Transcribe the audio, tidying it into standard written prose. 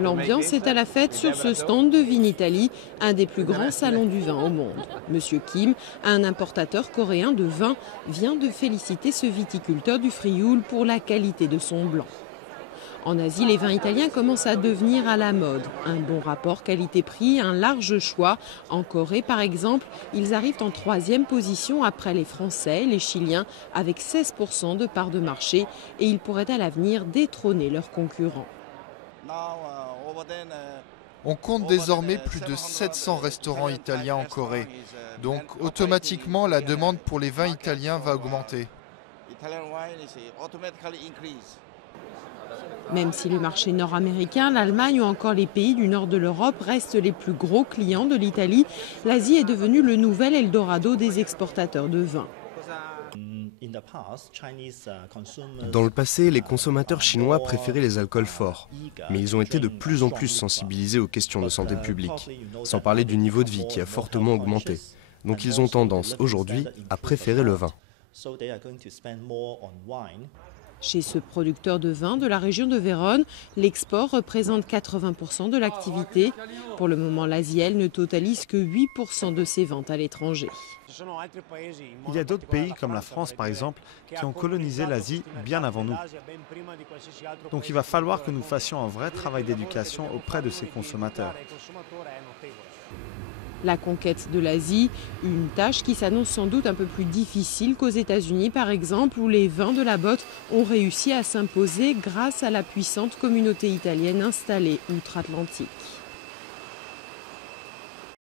L'ambiance est à la fête sur ce stand de Vinitaly, un des plus grands salons du vin au monde. Monsieur Kim, un importateur coréen de vin, vient de féliciter ce viticulteur du Frioul pour la qualité de son blanc. En Asie, les vins italiens commencent à devenir à la mode. Un bon rapport qualité-prix, un large choix. En Corée, par exemple, ils arrivent en 3e position après les Français, les Chiliens, avec 16% de part de marché. Et ils pourraient à l'avenir détrôner leurs concurrents. On compte désormais plus de 700 restaurants italiens en Corée. Donc automatiquement, la demande pour les vins italiens va augmenter. Même si le marché nord-américain, l'Allemagne ou encore les pays du nord de l'Europe restent les plus gros clients de l'Italie, l'Asie est devenue le nouvel Eldorado des exportateurs de vin. Dans le passé, les consommateurs chinois préféraient les alcools forts, mais ils ont été de plus en plus sensibilisés aux questions de santé publique, sans parler du niveau de vie qui a fortement augmenté. Donc ils ont tendance aujourd'hui à préférer le vin. Chez ce producteur de vin de la région de Vérone, l'export représente 80% de l'activité. Pour le moment, l'Asie, elle, ne totalise que 8% de ses ventes à l'étranger. Il y a d'autres pays comme la France par exemple qui ont colonisé l'Asie bien avant nous. Donc il va falloir que nous fassions un vrai travail d'éducation auprès de ces consommateurs. La conquête de l'Asie, une tâche qui s'annonce sans doute un peu plus difficile qu'aux États-Unis par exemple, où les vins de la botte ont réussi à s'imposer grâce à la puissante communauté italienne installée outre-Atlantique.